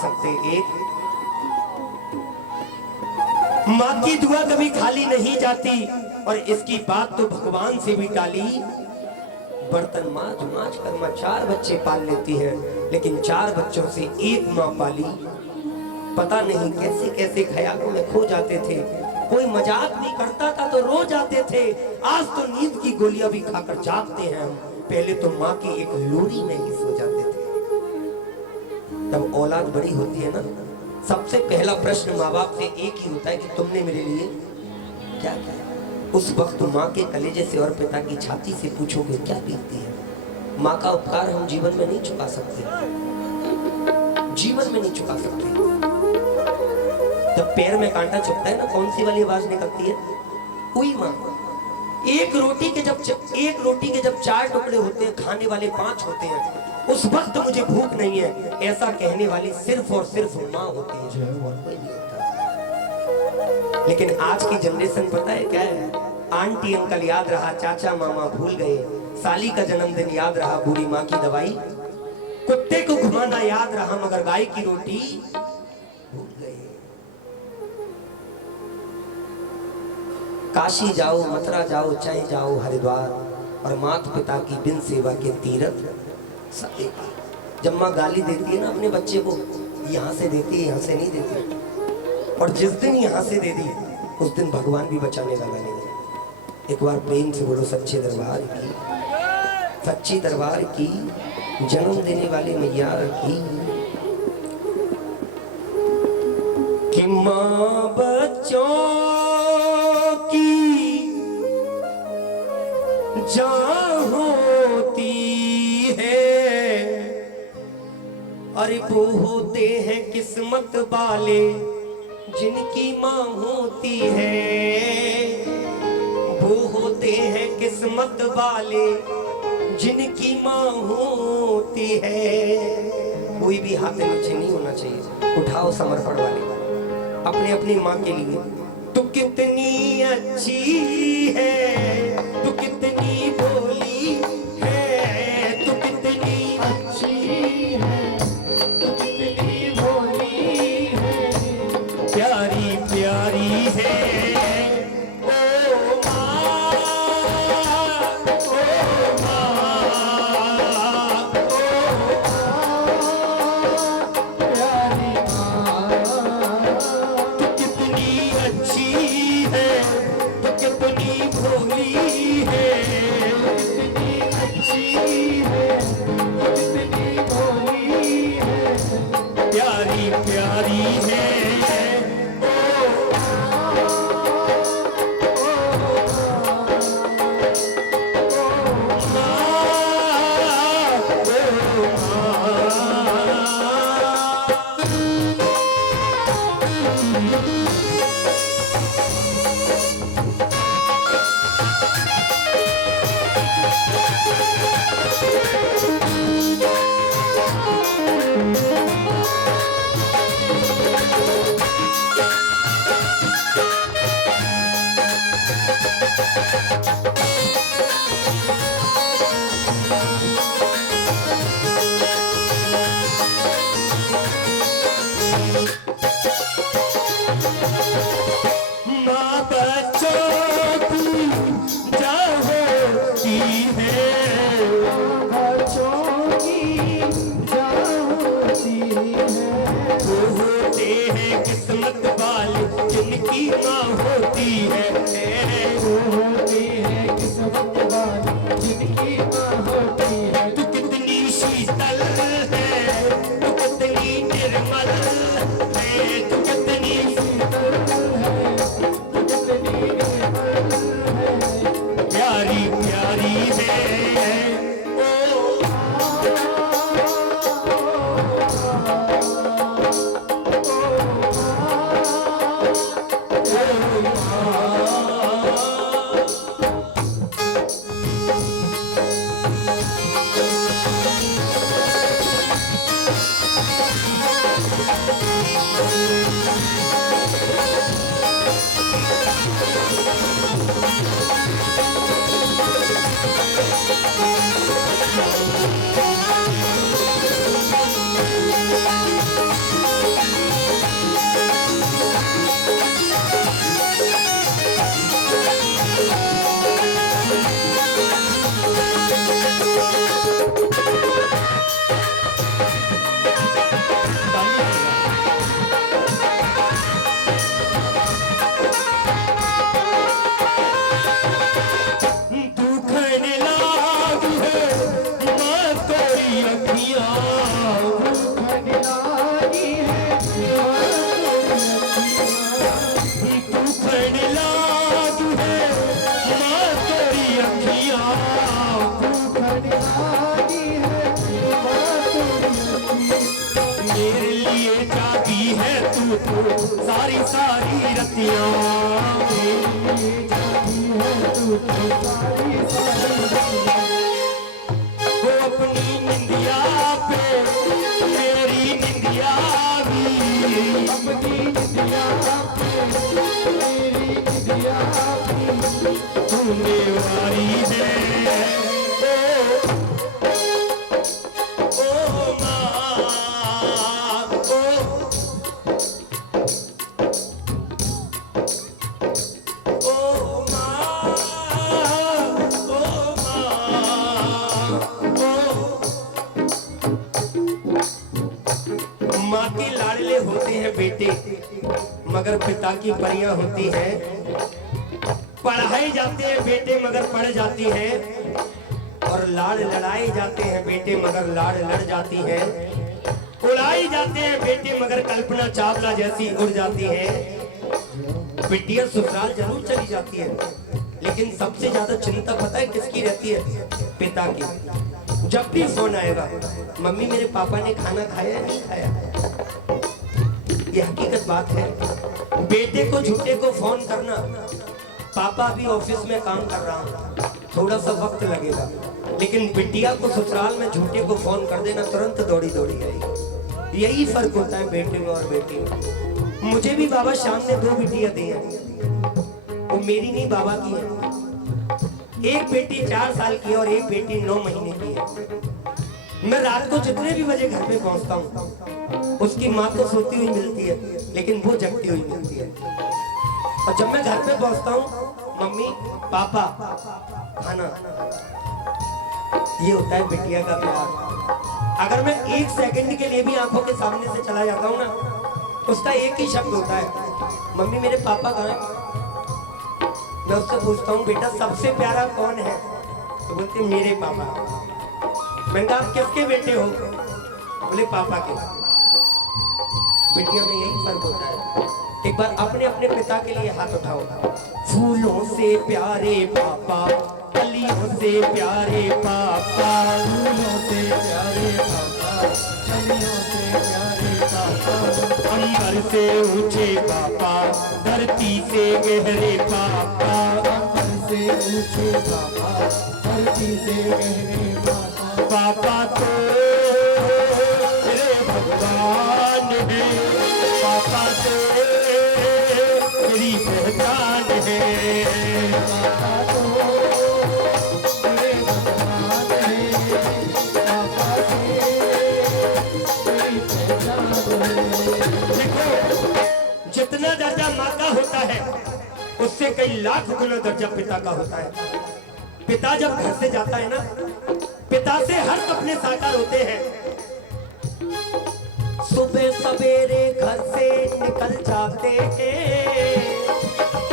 सकते। एक माँ की दुआ कभी खाली नहीं जाती, और इसकी बात तो भगवान से भी टाली। बर्तन माज माज कर माँ 4 बच्चे पाल लेती है, लेकिन 4 बच्चों से एक माँ पाली। पता नहीं कैसे कैसे ख्यालों में खो जाते थे। कोई मजाक नहीं करता था तो रो जाते थे। आज तो नींद की गोलियां भी खाकर जागते हैं हम। पहले तो माँ की एक लोरी में ही सो जाते थे। तब औलाद बड़ी होती है ना, सबसे पहला प्रश्न माँ बाप से एक ही होता है कि तुमने मेरे लिए क्या किया। उस वक्त माँ के कलेजे से और पिता की छाती से पूछोगे क्या बीतती है। माँ का उपकार हम जीवन में नहीं चुका सकते, जीवन में नहीं चुका सकते। जब पैर में कांटा चुभता है ना, कौन सी वाली आवाज निकलती है? हुई माँ। एक रोटी के जब 4 टुकड़े होते हैं, खाने वाले 5 होते हैं, उस वक्त मुझे भूख नहीं है, ऐसा कहने वाली सिर्फ और सिर्फ माँ होती है, और कोई नहीं होता। लेकिन आज की जनरेशन पता है क्या है? आंटी अंकल याद रहा, चाचा मामा भूल गए, साली का जन्मदिन याद रहा, बूढ़ी माँ की दवाई, कुत्ते को घुमाना याद रहा, मगर गाय की रोटी भूल गए। काशी जाओ, मथुरा जाओ, चाहे जाओ हरिद्वार, और माता पिता की बिन सेवा के तीरथ सब एक। जब माँ गाली देती है ना अपने बच्चे को, यहाँ से देती है, यहाँ से नहीं देती। और जिस दिन यहाँ से दे दी, उस दिन भगवान भी बचाने वाला नहीं है। एक बार प्रेम से बोलो सच्चे दरबार की, सच्ची दरबार की, जन्म देने वाले मैया की। कि माँ बच्चों की जान होती है, अरे वो होते हैं किस्मत वाले जिनकी माँ होती है। वो होते हैं किस्मत वाले जिनकी माँ होती है। कोई भी हाथ नीचे नहीं होना चाहिए, उठाओ समर्पण वाले अपने अपनी माँ के लिए। तू कितनी अच्छी है, तू कितनी भोली है, तू कितनी अच्छी है, तू कितनी भोली है, प्यारी प्यारी है। प्यारी प्यारी है। किस्मत वाले जिनकी माँ होती है, वो होते हैं किस्मत वाले जिनकी माँ होती है। तू कितनी शीतल है, तू कितनी निर्मल है, तू कितनी शीतल है, तू कितनी निर्मल है, प्यारी प्यारी है। Oh जागी है तू तो सारी सारी रतियां, वो अपनी निंदिया पे मेरी निंदिया भी, अपनी निंदिया पे मेरी निंदिया भी तूने वारी है। माँ के लाडले होते हैं बेटे, मगर पिता की परियां होती हैं। पढ़ाए जाते हैं बेटे मगर पढ़ जाती हैं, और लाड़ लड़ाए जाते हैं बेटे मगर लाड़ लड़ जाती हैं। उड़ाई जाते हैं बेटे मगर कल्पना चावला जैसी उड़ जाती है। बिटिया ससुराल जरूर चली जाती है, लेकिन सबसे ज्यादा चिंता पता है किसकी रहती है? पिता की। जब भी फोन आएगा, मम्मी मेरे पापा ने खाना खाया या नहीं खाया। ये हकीकत बात है। बेटे को झूठे को फोन करना, पापा भी ऑफिस में काम कर रहा हूँ, थोड़ा सा वक्त लगेगा, लेकिन बिटिया को ससुराल में झूठे को फोन कर देना, तुरंत दौड़ी दौड़ी आएगी। यही फर्क होता है बेटे में और बेटी में। मुझे भी बाबा शाम ने 2 बिटियां दी हैं, वो मेरी नहीं बाबा की है। एक बेटी 4 साल की है और एक बेटी 9 महीने की है। मैं रात को जितने भी बजे घर पे पहुंचता हूँ, उसकी माँ तो सोती हुई मिलती है, लेकिन वो जगती हुई मिलती है। और जब मैं घर पे पहुंचता हूँ, मम्मी पापा खाना, ये होता है बिटिया का प्यार। अगर मैं 1 सेकंड के लिए भी आंखों के सामने से चला जाता हूँ ना, उसका एक ही शब्द होता है, मम्मी मेरे पापा कहाँ हैं? मैं उससे पूछता हूँ बेटा सबसे प्यारा कौन है? तो बोलते मेरे पापा। मैंने कहा आप किसके बेटे हो? बोले पापा के। बेटियों में यही फर्क होता है। एक बार अपने अपने पिता के लिए हाथ उठाओ। फूलों से प्यारे पापा, कलियों से प्यारे पापा, फूलों से प्यारे पापा, कलियों से प्यारे पापा, अंबर से ऊंचे पापा, धरती से गहरे पापा, अंबर से ऊंचे पापा, धरती से गहरे पापा, पापा तो मेरे भगवान है, पापा तो मेरी पहचान है, पापा तो मेरे भगवान है, पापा से मेरी पहचान है। देखो, जितना दर्जा माँ का होता है, उससे कई लाख गुना दर्जा पिता का होता है। पिता जब घर से जाता है ना, पिता से हर सपने साकार होते हैं। सुबह सवेरे घर से निकल जाते हैं,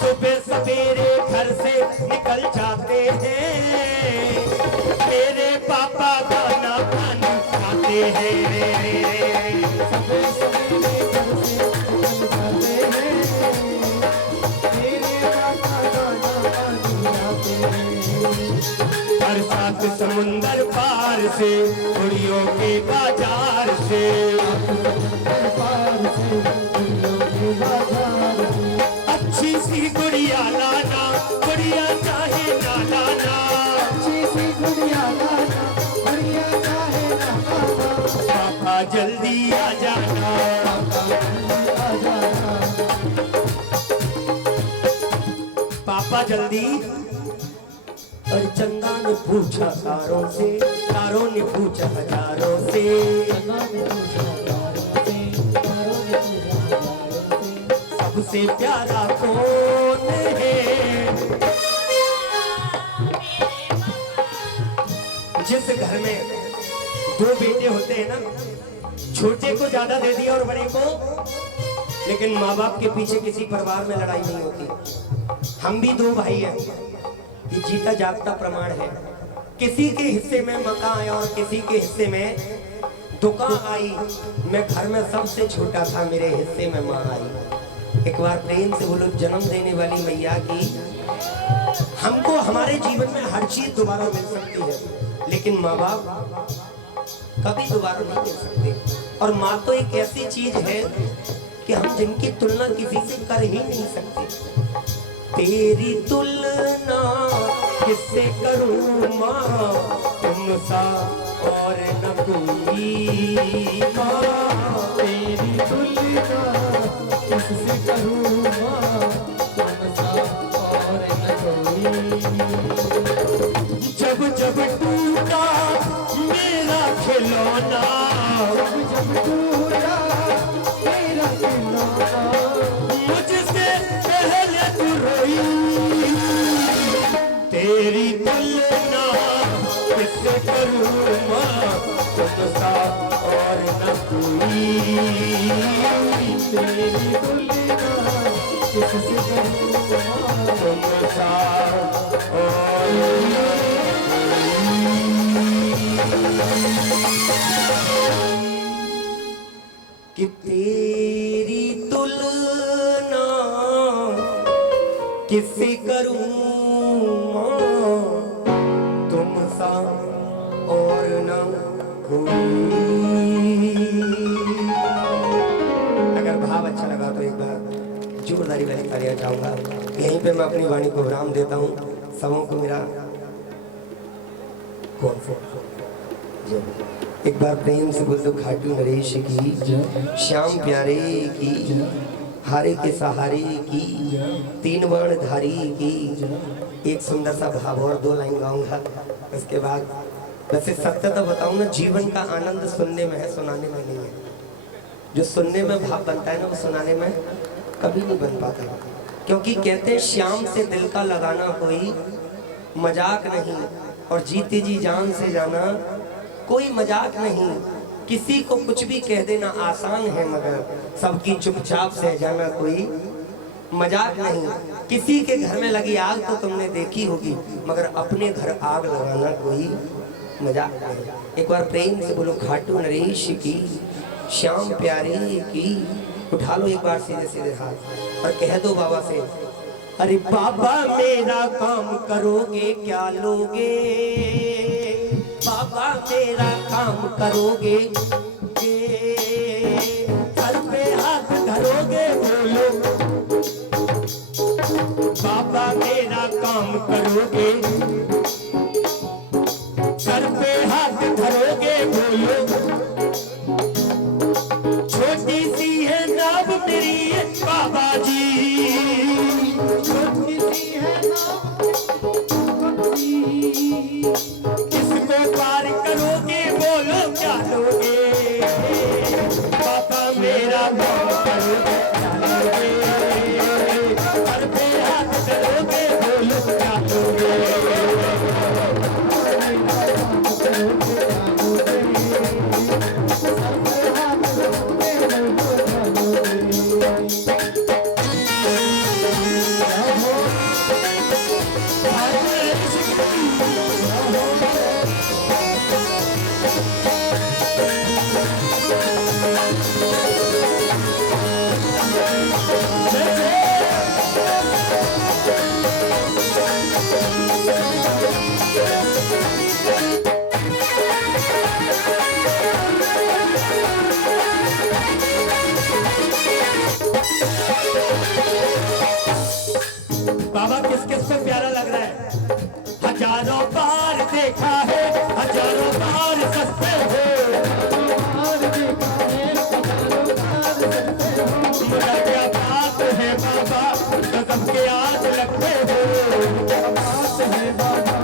सुबह सवेरे घर से निकल जाते हैं, मेरे पापा खाना पानी खाते हैं। सुबह सवेरे घर से निकल जाते हैं, मेरे पापा खाना पानी खाते हैं। बरसात समुंदर पार से, गुड़ियों के बाजार से, अच्छी सी गुड़िया लाना, गुड़िया चाहे ना लाना, अच्छी सी गुड़िया लाना, गुड़िया चाहे ना लाना, पापा जल्दी आ जाना, पापा जल्दी। और चंदा ने पूछा तारों से, तारों ने पूछा हजारों से, सबसे प्यारा कौन है? जिस घर में 2 बेटे होते हैं ना, छोटे को ज्यादा दे दिया और बड़े को, लेकिन माँ बाप के पीछे किसी परिवार में लड़ाई नहीं होती। हम भी 2 भाई हैं, ये जीता जागता प्रमाण है। किसी के हिस्से में मका आया और किसी के हिस्से में दुका आई। मैं घर में सबसे छोटा था, मेरे हिस्से में माँ आई। एक बार प्रेम से बोलो जन्म देने वाली मैया की। हमको हमारे जीवन में हर चीज दोबारा मिल सकती है, लेकिन माँ बाप कभी दोबारा नहीं मिल सकते। और माँ तो एक ऐसी चीज है कि हम जिनकी तुलना किसी से कर ही नहीं सकते। तेरी तुलना किससे करूं माँ, तुम सा और न कोई माँ। तेरी तुलना किससे करूं माँ, तुम सा और न कोई। जब जब टूटा मेरा खिलौना, जब टूटा मेरा खिलौना, मुझसे पहले तू रोई। तेरी तुलना किससे करूं माँ, तुम सा और न कोई। तेरी तुलना किससे करूं माँ, तुम सा और न कि तेरी तुलना किससे करूं माँ, तुम सा और न कोई। अगर भाव अच्छा लगा तो एक बार जोरदारी वाली तालियां चाहूंगा। यहीं पे मैं अपनी वाणी को विराम देता हूँ। सबों को मेरा कौन सा एक बार प्रेम से बोल दो खाटू नरेश की, श्याम प्यारे की, हारे के सहारे की, तीन वर्ण धारी की। एक सुंदर सा भाव और 2 लाइन गाऊंगा उसके बाद। वैसे सत्य तो बताऊं ना, जीवन का आनंद सुनने में है, सुनाने में नहीं है। जो सुनने में भाव बनता है ना, वो सुनाने में कभी नहीं बन पाता। क्योंकि कहते हैं श्याम से दिल का लगाना कोई मजाक नहीं, और जीते जी जान से जाना कोई मजाक नहीं। किसी को कुछ भी कह देना आसान है, मगर सबकी चुपचाप सह जाना कोई मजाक नहीं। किसी के घर में लगी आग तो तुमने देखी होगी, मगर अपने घर आग लगाना कोई मजाक नहीं। एक बार प्रेम से बोलो खाटू नरेश की, श्याम प्यारे की। उठा लो एक बार सीधे सीधे हाथ और कह दो बाबा से, अरे बाबा मेरा काम करोगे क्या लोगे, बाबा मेरा काम करोगे, सर पे हाथ धरोगे बोलो, बाबा मेरा काम करोगे, सर पे हाथ धरोगे बोलो। छोटी सी है नाव मेरी बाबा जी, छोटी सी है नाव, किसको पार करोगे बोलो क्या लोगे, बाबा मेरा काम करोगे क्या लोगे, सर पे हाथ धरोगे बोलो क्या लोगे। बाबा किस किस को प्यारा लग रहा है? हजारों बार देखा है, हजारों बार सस्ते हो, मेरा क्या बात है बाबा, कसम के आज लगते हो, बात है बाबा,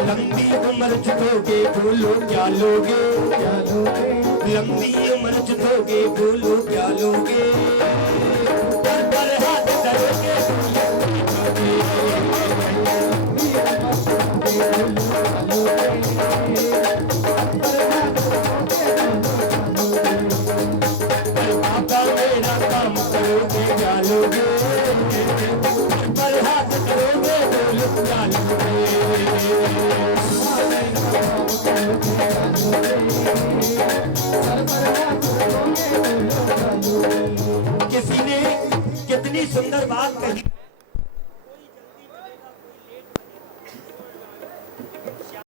लंबी उम्र जुटोगे बोलो क्या लोगे, क्या लोगे, लंबी उम्र जुटोगे बोलो क्या लोगे, पर हाथ धरोगे बाबा मेरा काम करोगे क्या लोगे, पर हाथ धरोगे बोलो क्या लोगे। किसी ने कितनी सुंदर बात कही।